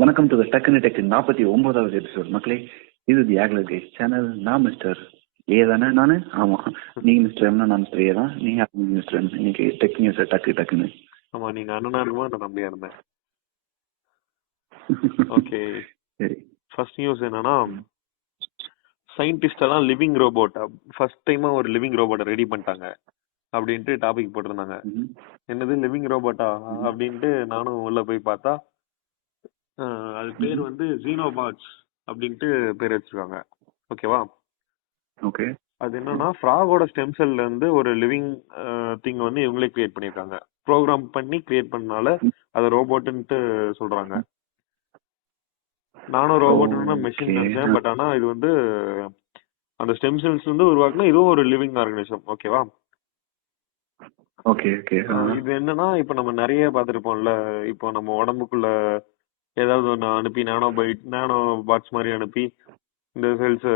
வணக்கம் டு டக்குனு tech 49வது episode மக்களே. இது தி ஆக்லர் கைஸ் சேனல். நான் மிஸ்டர் ஏ தானே நானு? ஆமா, நீங்க மிஸ்டர் எம்னா நான் மிஸ்டர் ஏ தான். நீங்க மிஸ்டர் எம். இன்னைக்கு டெக் நியூஸ் டக்குன்னு. ஆமா, நீங்க அண்ணனா இருக்குமா நான் தம்பியா இருந்தேன். ஓகே, சரி. ஃபர்ஸ்ட் நியூஸ் என்னன்னா, சயின்டிஸ்ட் எல்லாம் லிவிங் ரோபோட் ஃபர்ஸ்ட் டைமா ஒரு லிவிங் ரோபோட்டை ரெடி பண்ணிட்டாங்க அப்படின்ட்டு டாபிக் போட்டிருந்தாங்க. என்னது லிவிங் ரோபோட்டா அப்படின்ட்டு நானும் உள்ள போய் பார்த்தா அது பேர் வந்து xenobots அப்படின்ட்டு பேர் வச்சிருக்காங்க. ஓகேவா? ஓகே. அது என்னன்னா, ஃப்ராகோட ஸ்டெம் செல்ல இருந்து ஒரு லிவிங் திங் வந்து இவங்களே கிரியேட் பண்ணிருக்காங்க. ப்ரோக்ராம் பண்ணி கிரியேட் பண்ணனால அதை ரோபோட்ன்ட்டு சொல்றாங்க. நானும் ரோபோட்னா மெஷின் நினைச்சேன். பட் ஆனா இது வந்து அந்த ஸ்டெம் செல்ஸ் வந்து உருவாக்குனா இதுவும் ஒரு லிவிங் ஆர்கனிசம். ஓகேவா? Okay okay. இது என்னன்னா, இப்ப நம்ம நிறைய பார்த்திருப்போம்ல. இப்போ நம்ம உடம்புக்குள்ள ஏதாவது ஒன்று அனுப்பி நானோ பாட்ஸ் மாதிரி அனுப்பி இந்த செல்ஸ்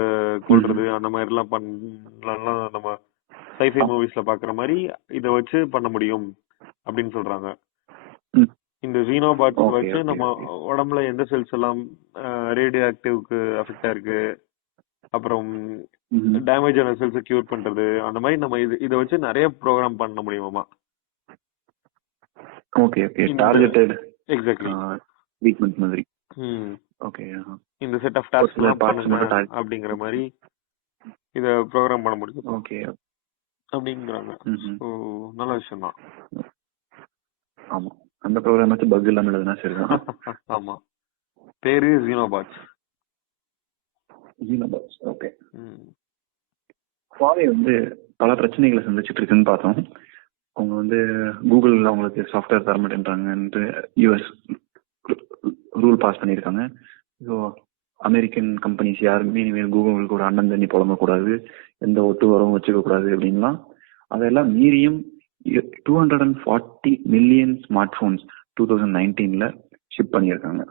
கொள்றது அந்த மாதிரி எல்லாம் பண்ணலாம். நம்ம சைஃபை மூவிஸ்ல பாக்குற மாதிரி இதை வச்சு பண்ண முடியும் அப்படின்னு சொல்றாங்க. இந்த xenobots வச்சு நம்ம உடம்புல எந்த செல்ஸ் எல்லாம் ரேடியோ ஆக்டிவ்க்கு அஃபெக்டா இருக்கு, அப்புறம் டேமேஜ் ஆன செல்ஸ் கியூர் பண்றது, அந்த மாதிரி நம்ம இதை வச்சு நிறைய ப்ரோக்ராம் பண்ண முடியுமாமா. Okay okay. Targeted exactly treatment மாதிரி. ஓகே. இந்த செட் ஆஃப் டாஸ்க் பண்ணுங்க அப்படிங்கிற மாதிரி இத ப்ரோக்ராம் பண்ண முடியும். ஓகே அப்படிங்கறாங்க. சோ நல்ல விஷயம் தான். ஆமா, அந்த ப்ரோக்ராம் வச்சு பக் இல்லாம எழுதுனா சரிதான். ஆமா, பேரு xenobots. ஓகே. Huawei வந்து பல பிரச்சனைகளை சந்திச்சுட்டு இருக்குன்னு பார்த்தோம். அவங்க வந்து கூகுள் அவங்களுக்கு சாஃப்ட்வேர் தர மாட்டேன்றாங்கன்ட்டு யூஎஸ் ரூல் பாஸ் பண்ணியிருக்காங்க. ஸோ அமெரிக்கன் கம்பெனிஸ் யாருமே இனிமேல் கூகுளுக்கு ஒரு அண்ணன் தண்ணி புலம்பக்கூடாது, எந்த ஒட்டு உரமும் வச்சுக்க கூடாது அப்படின்லாம். அதெல்லாம் மீறியும் 240 மில்லியன் ஸ்மார்ட் போன்ஸ் 2019 ஷிப் பண்ணியிருக்காங்க.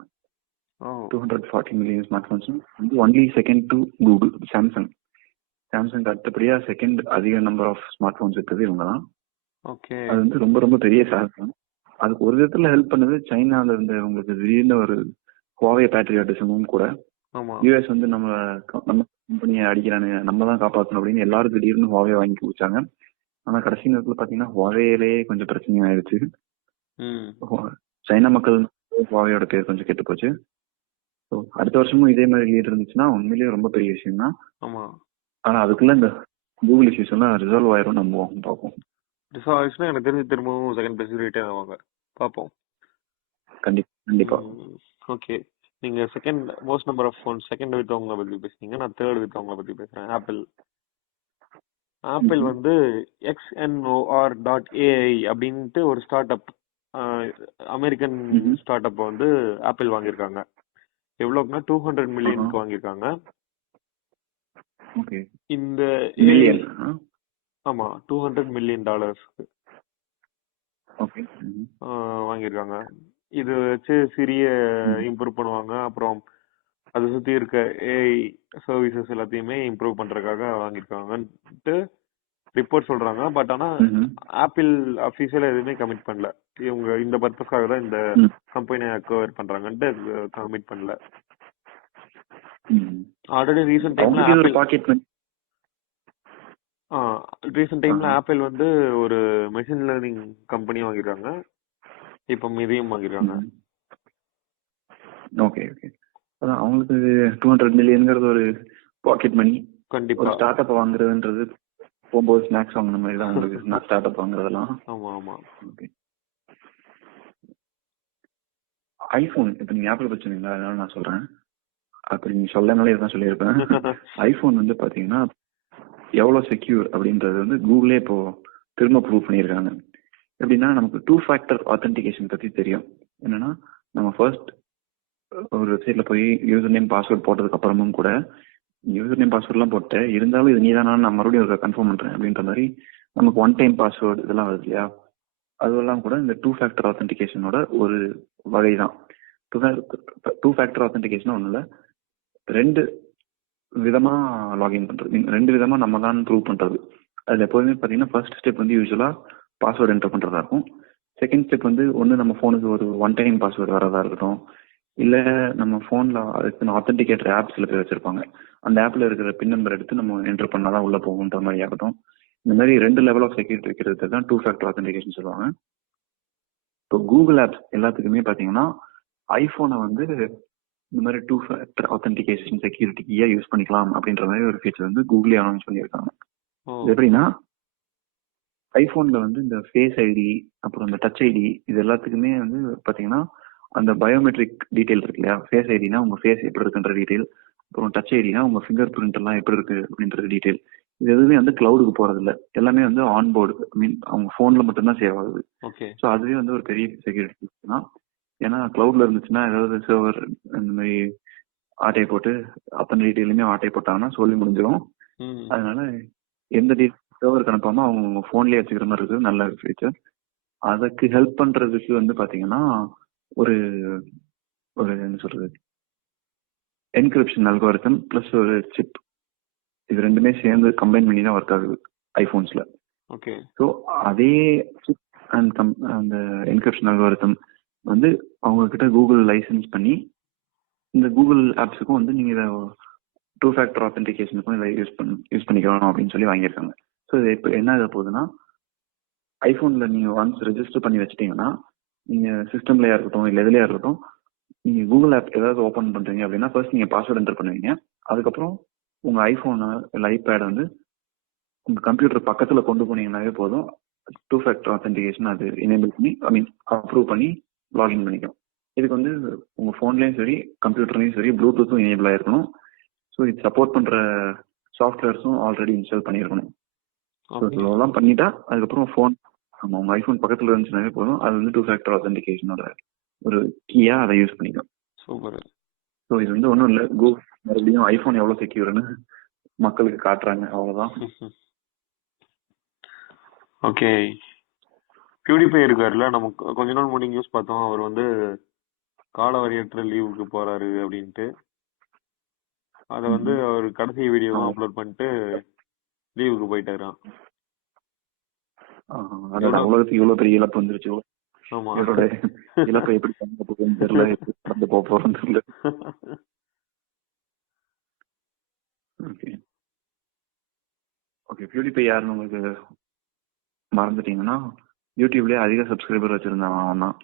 240 மில்லியன் ஸ்மார்ட் போன்ஸ் வந்து only second to Google. Samsung அடுத்தபடியா செகண்ட் அதிக நம்பர் ஆஃப் ஸ்மார்ட் போன்ஸ் இருக்குது இவங்க தான். அது வந்து ரொம்ப ரொம்ப பெரிய சாதனை. அதுக்கு ஒரு விதத்துல ஹெல்ப் பண்ணது சைனால இருந்து உங்களுக்கு திடீர்னு ஒரு Huawei பேட்ரியாட்டிசமும் கூட. யூஎஸ் வந்து நம்ம கம்பெனியை அடிக்கிறானுங்க, நம்ம தான் காப்பாற்றணும் அப்படின்னு எல்லாரும் திடீர்னு Huawei வாங்கி குடிச்சாங்க. ஆனா கடைசி நேரத்துல பாத்தீங்கன்னா Huaweiலயே கொஞ்சம் பிரச்சனையும் ஆயிடுச்சு. சைனா மக்கள் Huaweiயோட பேர் கொஞ்சம் கெட்டு போச்சு. ஸோ அடுத்த வருஷமும் இதே மாதிரி லீட் இருந்துச்சுன்னா உண்மையிலேயே ரொம்ப பெரிய விஷயம் தான். ஆனா அதுக்குள்ள இந்த கூகுள் இஷ்யூஸ் எல்லாம் ரிசால்வ் ஆயிரும் நம்புவோம், பார்ப்போம். ரிசால்வ் ஆயிடுச்சுன்னா எனக்கு தெரிஞ்சு திரும்பவும் செகண்ட் பிளேஸ் ரிட்டர்ன் ஆவாங்க, பார்ப்போம். கண்டிப்பா. ஓகே, நீங்க second most number of phone second வித்தவங்களை பத்தி பேசுனீங்க, நான் தேர்ட் வித்தவங்களை பத்தி பேசுறேன். ஆப்பிள் வந்து Xnor.ai அப்படின்ட்டு ஒரு start up, American start up வந்து ஆப்பிள் வாங்கியிருக்காங்க. எவ்வளவுக்குன்னா 200 மில்லியனுக்கு வாங்கியிருக்காங்க. இந்த ஆமா, $200 மில்லியன் வாங்கியிருக்காங்க. இது வச்சு சிறிய இம்ப்ரூவ் பண்ணுவாங்க. அப்புறம் அதை சுத்தி இருக்க ஏஐ சர்வீசஸ் எல்லாத்தையுமே இம்ப்ரூவ் பண்றதுக்காக வாங்கியிருக்காங்கன்ட்டு ரிப்போர்ட் சொல்றாங்க. பட் ஆனா ஆப்பிள் அபிஷியலா எதுவுமே கமிட் பண்ணல. இவங்க இந்த பர்பஸ்க்காக தான் இந்த கம்பெனியை அக்வயர் பண்றாங்கன்ட்டு கமிட் பண்ணல. ஆல்ரெடி ரீசன்ட் டைம்ல ஆப்பிள் வந்து ஒரு மெஷின் லேர்னிங் கம்பெனி வாங்கிருக்காங்க. இப்ப மீதியும் வாங்கிருக்காங்க. Okay okay. அதான் அவங்களுக்கு 200 மில்லியன்ங்கிறது ஒரு பாக்கெட் மணி. கண்டிப்பா ஸ்டார்ட் அப் வாங்குறதுன்றது போகும்போது ஸ்நாக்ஸ் வாங்குற மாதிரி தான் உங்களுக்கு ஸ்டார்ட் அப் வாங்குறதெல்லாம். ஆமா. ஓகே. ஐபோன் இப்ப நீங்க ஆப்பிள் வச்சுருந்தீங்களா, அதனால நான் சொல்றேன். அப்படி நீங்க சொல்லனாலே இதான் சொல்லியிருப்பேன். ஐபோன் வந்து பாத்தீங்கன்னா எவ்வளவு செக்யூர் அப்படின்றது வந்து கூகுளே இப்போ திரும்ப ப்ரூவ் பண்ணியிருக்காங்க. எப்படின்னா நமக்கு 2 ஃபேக்டர் ஆத்தென்டிகேஷன் பத்தி தெரியும். என்னன்னா நம்ம ஃபர்ஸ்ட் ஒரு வெப்சைட்ல போய் யூசர் நேம் பாஸ்வேர்ட் போட்டதுக்கு அப்புறமும் கூட யூசர் நேம் பாஸ்வேர்ட்லாம் போட்டு இருந்தாலும் இது நீதானா நான் மறுபடியும் ஒரு கன்ஃபார்ம் பண்றேன் அப்படின்ற மாதிரி நமக்கு 1 டைம் பாஸ்வேர்டு இதெல்லாம் வருது இல்லையா, அதெல்லாம் கூட இந்த 2 ஃபேக்டர் ஆத்தென்டிகேஷனோட ஒரு வகை தான். 2 ஃபேக்டர் ஆத்தென்டிகேஷன் ஒன்றும் இல்லை, 2 விதமா லாகின் பண்றது, 2 விதமா நம்ம தான் ப்ரூவ் பண்றது. அதுல எப்போதுமே பாத்தீங்கன்னா ஃபர்ஸ்ட் ஸ்டெப் வந்து யூஸ்வலா பாஸ்வேர்டு என்டர் பண்றதா இருக்கும். செகண்ட் ஸ்டெப் வந்து ஒன்று நம்ம ஃபோனுக்கு ஒரு 1 டைம் பாஸ்வேர்டு வரதா இருக்கட்டும், இல்ல நம்ம போன்ல அதுக்கு ஆத்தென்டிகேட்டர் ஆப் சில பேர் வச்சிருப்பாங்க. அந்த ஆப்ல இருக்கிற பின் நம்பர் எடுத்து நம்ம என்டர் பண்ணாதான் உள்ள போகுன்ற மாதிரி ஆகட்டும். இந்த மாதிரி 2 லெவல் ஆஃப் செக்யூரிட்டி வைக்கிறது தான் 2 ஃபேக்டர் ஆத்தென்டிகேஷன் சொல்லுவாங்க. இப்போ கூகுள் ஆப்ஸ் எல்லாத்துக்குமே பாத்தீங்கன்னா ஐபோனை வந்து இந்த மாதிரி 2 ஃபேக்டர் ஆத்தென்டிகேஷன் செக்யூரிட்டி கீயா யூஸ் பண்ணிக்கலாம் அப்படின்ற மாதிரி ஒரு ஃபீச்சர் வந்து கூகுளே அனௌன்ஸ் பண்ணியிருக்காங்க. இது எப்படின்னா ஐபோன்ல வந்து இந்த ஃபேஸ் ஐடி அப்புறம் இந்த டச் ஐடி இது எல்லாத்துக்குமே வந்து பாத்தீங்கன்னா அந்த பயோமெட்ரிக் டீடைல் இருக்கு இல்லையா. ஃபேஸ் ஐடினா உங்க ஃபேஸ் எப்படி இருக்குன்ற டீடைல், அப்புறம் டச் ஐடினா உங்க ஃபிங்கர் பிரிண்ட் எல்லாம் எப்படி இருக்கு அப்படின்ற டீடைல். இது எதுவுமே வந்து கிளவுடுக்கு போறது இல்ல, எல்லாமே வந்து ஆன் போர்டு மீன் அவங்க போன்ல மட்டும்தான் சேவ் ஆகுது. ஸோ அதுவே வந்து ஒரு பெரிய செக்யூரிட்டி தான். ஏன்னா கிளவுட்ல இருந்துச்சுன்னா ஏதாவது சர்வர் இந்த மாதிரி ஆட்டை போட்டு அத்தனை டீட்டெயிலுமே ஆட்டை போட்டாங்கன்னா சொல்லி முடிஞ்சிடும். அதனால எந்த சர்வருக்கு அனுப்பாம அவங்க போன்லயே வச்சுக்கிற மாதிரி இருக்குது நல்ல ஃபீச்சர். அதுக்கு ஹெல்ப் பண்றதுக்கு வந்து பாத்தீங்கன்னா ஒரு ஒரு என்ன சொல்றது என்கிரிப்ஷன் அல்காரிதம் பிளஸ் ஒரு சிப், இது ரெண்டுமே சேர்ந்து கம்பைன் பண்ணி தான் ஒர்க் ஆகுது ஐபோன்ஸ்ல. ஸோ அதே சிப் அண்ட் அந்த என்கிரிப்ஷன் அல்காரிதம் வந்து அவங்க கிட்ட கூகுள் லைசன்ஸ் பண்ணி இந்த கூகுள் ஆப்ஸுக்கும் வந்து நீங்க இதை 2 ஃபேக்டர் ஆத்தென்டிகேஷனுக்கும் இதை யூஸ் பண்ணிக்கணும் அப்படின்னு சொல்லி வாங்கியிருக்காங்க. ஸோ இது இப்போ என்ன ஆக போகுதுன்னா ஐபோன்ல நீங்க ஒன்ஸ் ரெஜிஸ்டர் பண்ணி வச்சிட்டீங்கன்னா நீங்க சிஸ்டம்லயா இருக்கட்டும் இல்ல எதுலயா இருக்கட்டும், நீங்க கூகுள் ஆப் ஏதாவது ஓபன் பண்றீங்க அப்படின்னா ஃபர்ஸ்ட் நீங்க பாஸ்வேர்ட் என்டர் பண்ணுவீங்க. அதுக்கப்புறம் உங்க ஐபோன் இல்ல ஐபேட் வந்து உங்க கம்ப்யூட்டர் பக்கத்துல கொண்டு போனீங்கன்னாவே போதும், 2 ஃபேக்டர் ஆத்தென்டிகேஷன் அது எனேபிள் பண்ணி அப்ரூவ் பண்ணி லாகின் பண்ணிக்கும். இதுக்கு வந்து உங்க போன்லயும் சரி கம்ப்யூட்டர்லயும் சரி ப்ளூடூத்தும் எனேபிள் ஆயிருக்கணும். ஸோ இது சப்போர்ட் பண்ற சாஃப்ட்வேர்ஸும் ஆல்ரெடி இன்ஸ்டால் பண்ணியிருக்கணும். ஸோ இதெல்லாம் பண்ணிட்டா அதுக்கப்புறம் ஃபோன் உங்க ஐபோன் பக்கத்துல இருந்துச்சுனாவே போதும், அது வந்து 2 ஃபேக்டர் ஆத்தென்டிகேஷனோட ஒரு கீயா அதை யூஸ் பண்ணிக்கும். சூப்பர். ஸோ இது வந்து ஒன்றும் இல்லை, கூகுள் மறுபடியும் ஐபோன் எவ்வளோ செக்யூர்னு மக்களுக்கு காட்டுறாங்க, அவ்வளோதான். ஓகே. PewDiePie இருக்காருல்ல, நமக்கு கொஞ்ச நாள் முன்னாடி நியூஸ் பார்த்தோம், அவர் வந்து காலவரையற்ற லீவுக்கு போறாரு அப்படின்ட்டு. அதை வந்து அவர் கடைசி வீடியோவும் அப்லோட் பண்ணிட்டு லீவுக்கு போயிட்டாராம். உலகத்துக்கு இவ்வளவு பெரிய இழப்பு வந்துருச்சு. இவரோட இழப்பை எப்படி பண்ண போகுதுன்னு தெரியல, எப்படி கடந்து போக போறோம்னு தெரியல. ஓகே PewDiePie யாருன்னு உங்களுக்கு மறந்துட்டீங்கன்னா யூடியூப்லயே அதிக சப்ஸ்கிரைபர் வச்சிருந்தாங்க அவன் தான்.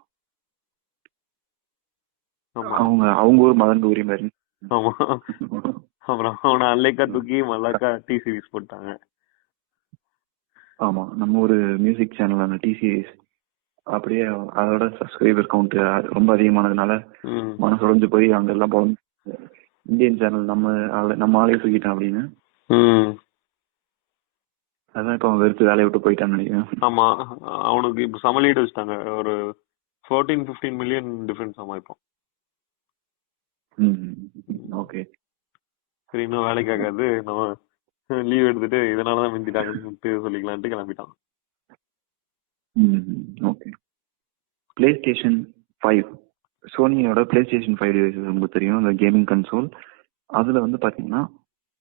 அவங்க ஒரு மதன் கௌரி மாதிரி. ஆமா. அப்புறம் அவனை அல்லைக்கா தூக்கி மல்லாக்கா டி சீரிஸ் போட்டாங்க. ஆமா, நம்ம ஒரு மியூசிக் சேனல் அந்த டி சீரிஸ் அப்படியே அதோட சப்ஸ்கிரைபர் கவுண்ட் ரொம்ப அதிகமானதுனால மனசு உடைஞ்சு போய் அங்க எல்லாம் போகணும், இந்தியன் சேனல் நம்ம ஆளையே தூக்கிட்டான் அப்படின்னு. அதான் இப்ப அவன் வெறுத்து வேலையை விட்டு போயிட்டான்னு நினைக்கிறேன். ஆமா, அவனுக்கு இப்ப சமலீடு வச்சுட்டாங்க, ஒரு 14-15 மில்லியன் டிஃபரன்ஸ். ஆமா இப்போ ஓகே சரி, இன்னும் வேலைக்கு ஆகாது, நம்ம லீவ் எடுத்துட்டு இதனாலதான் மிந்திட்டாங்கன்னு சொல்லிக்கலான்ட்டு கிளம்பிட்டான். ஓகே. பிளே ஸ்டேஷன் 5, சோனியோட பிளே ஸ்டேஷன் 5 டிவைசஸ் உங்களுக்கு தெரியும், இந்த கேமிங் கன்சோல். அதுல வந்து பாத்தீங்கன்னா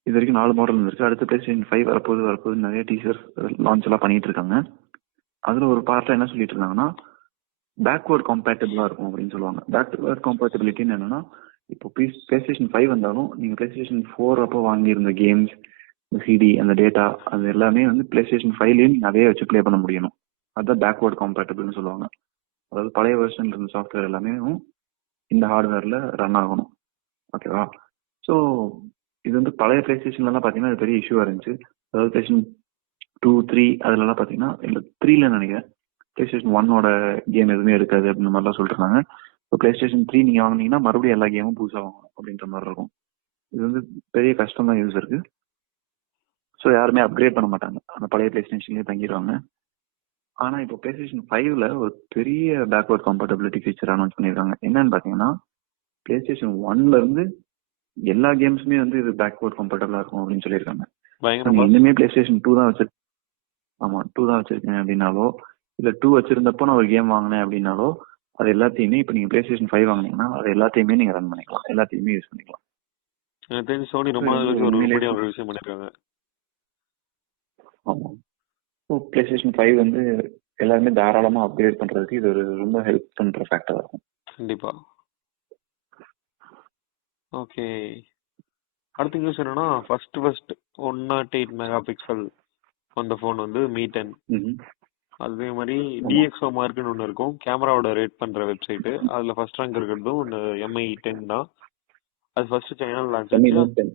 இது வரைக்கும் 4 மாடல் இருக்கு. அடுத்த பிளே ஸ்டேஷன் 5 வரப்போது நிறைய டீசர்ஸ் லான்ச் எல்லாம் பண்ணிட்டு இருக்காங்க. அதுல ஒரு பார்ட்ல என்ன சொல்லிட்டு இருக்காங்கன்னா பேக்வர்ட் காம்பேட்டபிளா இருக்கும் அப்படின்னு சொல்லுவாங்க. பேக்வர்ட் காம்பேட்டபிலிட்டின்னு என்னன்னா, இப்போ பிளே ஸ்டேஷன் 5 வந்தாலும் நீங்க பிளே ஸ்டேஷன் 4 அப்போ வாங்கியிருந்த கேம்ஸ், இந்த சிடி, அந்த டேட்டா, அது எல்லாமே வந்து பிளே ஸ்டேஷன் 5லயும் நீங்க அதே வச்சு பிளே பண்ண முடியணும். அதுதான் பேக்வர்ட் காம்பேட்டபிள்னு சொல்லுவாங்க. அதாவது பழைய வெர்ஷன்ல இருந்த சாஃப்ட்வேர் எல்லாமே இந்த ஹார்ட்வேர்ல ரன் ஆகணும். ஓகேவா? ஸோ இது வந்து பழைய பிளே ஸ்டேஷன்லாம் பார்த்தீங்கன்னா அது பெரிய இஷ்யூவாக இருந்துச்சு. அதாவது பிளே ஸ்டேஷன் 2, 3 அதுலலாம் பார்த்தீங்கன்னா, இல்லை 3ல நினைக்கிறேன், பிளே ஸ்டேஷன் 1ஓட கேம் எதுவுமே இருக்காது அப்படின்ற மாதிரிலாம் சொல்லிட்டு இருந்தாங்க. இப்போ பிளே ஸ்டேஷன் 3 நீங்கள் வாங்கினீங்கன்னா மறுபடியும் எல்லா கேமும் புதுசாக வாங்கணும் அப்படின்ற மாதிரி இருக்கும். இது வந்து பெரிய கஷ்டம் தான் யூஸருக்கு. ஸோ யாருமே அப்கிரேட் பண்ண மாட்டாங்க, அந்த பழைய பிளே ஸ்டேஷன்லேயே தங்கிடுவாங்க. ஆனால் இப்போ பிளே ஸ்டேஷன் 5ல ஒரு பெரிய பேக்வர்ட் காம்பேட்டபிலிட்டி ஃபீச்சர் அனௌன்ஸ் பண்ணியிருக்காங்க. என்னன்னு பார்த்தீங்கன்னா, பிளே ஸ்டேஷன் 1ல இருந்து எல்லா கேம்ஸுமே வந்து இது பேக்வர்ட் கம்பேட்டபிளா இருக்கும் அப்படின்னு சொல்லியிருக்காங்க. இன்னுமே பிளே ஸ்டேஷன் 2 தான் வச்சிருக்கேன், ஆமா 2 தான் வச்சிருக்கேன் அப்படின்னாலோ, இல்ல 2 வச்சிருந்தப்போ நான் ஒரு கேம் வாங்கினேன் அப்படின்னாலோ, அது எல்லாத்தையுமே இப்போ நீங்க பிளே ஸ்டேஷன் 5 வாங்கினீங்கன்னா அது எல்லாத்தையுமே நீங்க ரன் பண்ணிக்கலாம், எல்லாத்தையுமே யூஸ் பண்ணிக்கலாம். எனக்கு தெரிஞ்சு சோனி ரொம்ப ஒரு விஷயம் பண்ணிருக்காங்க. ஆமா, பிளே ஸ்டேஷன் 5 வந்து எல்லாருமே தாராளமா அப்கிரேட் பண்றதுக்கு இது ஒரு ரொம்ப ஹெல்ப் பண்ற ஃபேக்டரா இருக்கும். கண்டிப்பா. ஓகே. அடுத்த நியூஸ் என்னன்னா ஃபர்ஸ்ட் 108 மெகா பிக்சல் அந்த ஃபோன் வந்து மீ 10. அதே மாதிரி டிஎக்ஸோ மார்க்னு ஒன்று இருக்கும், கேமராவோட ரேட் பண்ற வெப்சைட். அதுல ஃபர்ஸ்ட் ரேங்க் இருக்கிறதும் ஒன்று எம்ஐ 10 தான். அது ஃபர்ஸ்ட் சைனால லான்ச் ஆச்சு.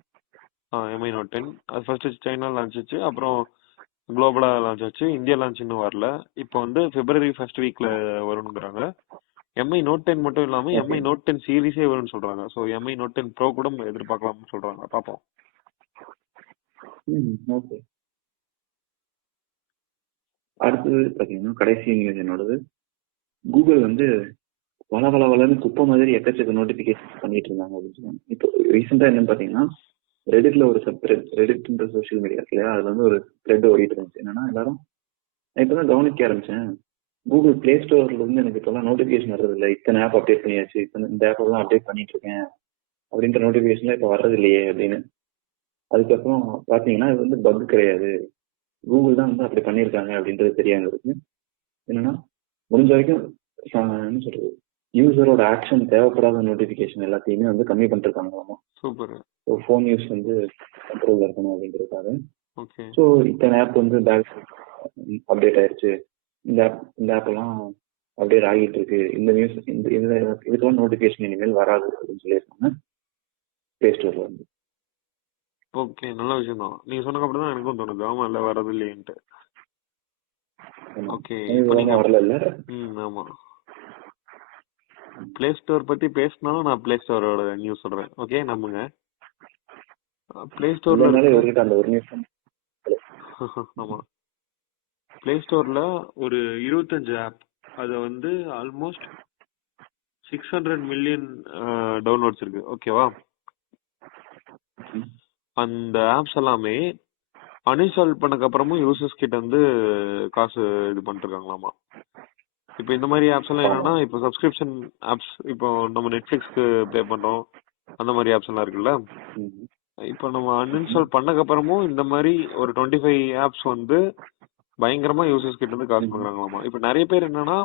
எம்ஐ நோட் 10 அது ஃபர்ஸ்ட் சைனால லான்ச் ஆச்சு, அப்புறம் குளோபலா லான்ச் ஆச்சு. இந்தியா லான்ச் இன்னும் வரல. இப்போ வந்து பிப்ரவரி ஃபர்ஸ்ட் வீக்ல வரும்ங்கிறாங்க. எம்ஐ நோட் 10 மட்டும் இல்லாம எம்ஐ நோட் 10 சீரிஸே வரும்னு சொல்றாங்க. ஸோ எம்ஐ நோட் 10 ப்ரோ கூட எதிர்பார்க்கலாம்னு சொல்றாங்க. பார்ப்போம். ஓகே. அடுத்தது பார்த்தீங்கன்னா கடைசி நியூஸ் என்னோடது, கூகுள் வந்து வளன்னு குப்பை மாதிரி எக்கச்சக்க நோட்டிஃபிகேஷன் பண்ணிட்டு இருந்தாங்க அப்படின்னு சொல்லுவாங்க. இப்போ ரீசெண்டாக என்னன்னு பார்த்தீங்கன்னா, ரெடிட்ல ஒரு ரெடிட்ன்ற சோஷியல் மீடியா இருக்கு இல்லையா, அதுல வந்து ஒரு த்ரெட் ஓடிட்டு இருந்துச்சு. என்னன்னா எல்லாரும், நான் இப்பதான் கவனிக்க ஆரம்பிச்சேன், கூகுள் பிளே ஸ்டோர்ல இருந்து எனக்கு இப்பெல்லாம் நோட்டிஃபிகேஷன் வர்றது இல்லை, இத்தனை ஆப் அப்டேட் பண்ணியாச்சு, இந்த ஆப் எல்லாம் அப்டேட் பண்ணிட்டு இருக்கேன் அப்படின்ற நோட்டிஃபிகேஷன்லாம் இப்போ வர்றது இல்லையே அப்படின்னு. அதுக்கப்புறம் பார்த்தீங்கன்னா இது வந்து பக் கிடையாது, கூகுள் தான் வந்து அப்படி பண்ணியிருக்காங்க அப்படின்றது தெரியாங்க இருக்கு. என்னன்னா முடிஞ்ச வரைக்கும் என்ன சொல்றது, யூசரோட ஆக்ஷன் தேவைப்படாத நோட்டிஃபிகேஷன் எல்லாத்தையுமே வந்து கம்மி பண்ணிருக்காங்களாமா. சூப்பர். ஸோ ஃபோன் யூஸ் வந்து கண்ட்ரோல்ல இருக்கணும் அப்படின்றதுக்காக. ஓகே. ஸோ இத்தனை ஆப் வந்து பேக் அப்டேட் ஆயிடுச்சு, இந்த ஆப் எல்லாம் அப்டேட் ஆகிட்டு இருக்கு, இந்த நியூஸ் இதுக்கெல்லாம் நோட்டிஃபிகேஷன் இனிமேல் வராது அப்படின்னு சொல்லியிருக்காங்க பிளே ஸ்டோர்ல வந்து. ஓகே, நல்ல விஷயம் தான். நீங்க சொன்னதுக்கு அப்புறம் தான் எனக்கும் தோணுது, ஆமா இல்ல வரது இல்லையன்ட்டு. ஓகே, இப்போ நீங்க வரல இல்ல. ஆமா. பிளே ஸ்டோர் பத்தி பேசினாலும் நான் பிளே ஸ்டோரோட நியூஸ் சொல்றேன். ஓகே, நம்புங்க. பிளே ஸ்டோர்ல அந்த ஒரு நியூஸ். ஆமா, பிளே ஸ்டோர்ல ஒரு 25 ஆப், அது வந்து ஆல்மோஸ்ட் 600 மில்லியன் டவுன்லோட்ஸ் இருக்கு. ஓகேவா? அந்த ஆப்ஸ் எல்லாமே அன்இன்ஸ்டால் பண்ணக்கு அப்புறமும் யூசர்ஸ் கிட்ட வந்து காசு இது பண்ணிட்டு இருக்காங்களாமா. இப்போ இந்த மாதிரி ஆப்ஸ் எல்லாம் என்னன்னா, இப்போ சப்ஸ்கிரிப்ஷன் ஆப்ஸ், இப்போ நம்ம நெட்ஃபிளிக்ஸ்க்கு பே பண்றோம், அந்த மாதிரி ஆப்ஸ் எல்லாம் இருக்குல்ல. இப்போ நம்ம அன்இன்ஸ்டால் பண்ணக்கு அப்புறமும் இந்த மாதிரி ஒரு 25 ஆப்ஸ் வந்து பயங்கரமா யூசர்ஸ் கிட்ட இருந்து காசு வாங்குறாங்களாமா. இப்போ நிறைய பேர் என்னன்னா,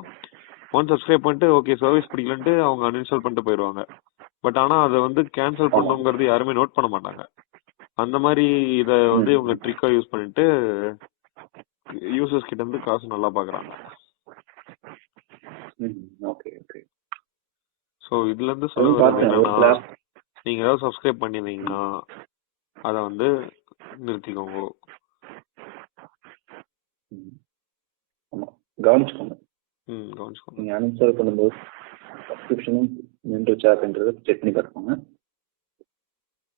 ஒன் சப்ஸ்கிரைப் பண்ணிட்டு ஓகே சர்வீஸ் பிடிக்கலன்ட்டு அவங்க அன்இன்ஸ்டால் பண்ணிட்டு போயிடுவாங்க. பட் ஆனா அதை வந்து கேன்சல் பண்ணுங்கிறது யாருமே நோட் பண்ண மாட்டாங்க. அந்த மாதிரி இதை வந்து இவங்க ட்ரிக்கா யூஸ் பண்ணிட்டு யூசர்ஸ் கிட்ட இருந்து காசு நல்லா பாக்குறாங்க. ஸோ இதுல இருந்து சொல்ல வர்றது என்னன்னா, நீங்க ஏதாவது சப்ஸ்கிரைப் பண்ணிருந்தீங்கன்னா அதை வந்து நிறுத்திக்கோங்க. கவனிச்சுக்கோங்க. கவனிச்சுக்கோங்க. நீங்க அன்இன்ஸ்டால் பண்ணும்போது சப்ஸ்கிரிப்ஷனும் நின்றுச்சா அப்படின்றத செக் பண்ணி பார்த்துக்கோங்க.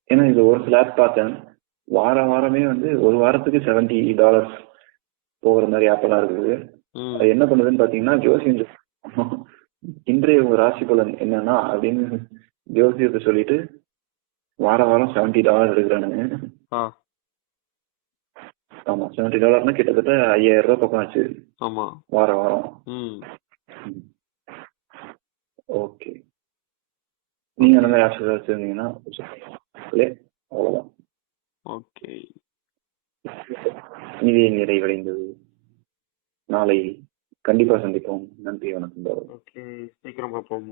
ஏன்னா இது ஒரு சில ஆப் பார்த்தேன், வாரமே வந்து ஒரு வாரத்துக்கு $70 போகிற மாதிரி ஆப்பெல்லாம் இருக்குது. அது என்ன பண்ணுதுன்னு பாத்தீங்கன்னா, ஜோசியம் இன்றைய ஒரு ராசி பலன் என்னன்னா அப்படின்னு ஜோசியத்தை சொல்லிட்டு வாரம் $70 எடுக்கிறானுங்க. ஆமா, $70 கிட்டத்தட்ட 5000 ரூபாய் பக்கம் ஆச்சு. ஆமா, வாரம். ஓகே, நீங்க அந்த மாதிரி ஆப்ஸ் ஏதாவது வச்சிருந்தீங்கன்னா அவ்வளவுதான். ஓகே, இது நிறைவடைந்தது. நாளை கண்டிப்பா சந்திப்போம். நன்றி, வணக்கம். ஓகே, சீக்கிரம் பார்ப்போம்.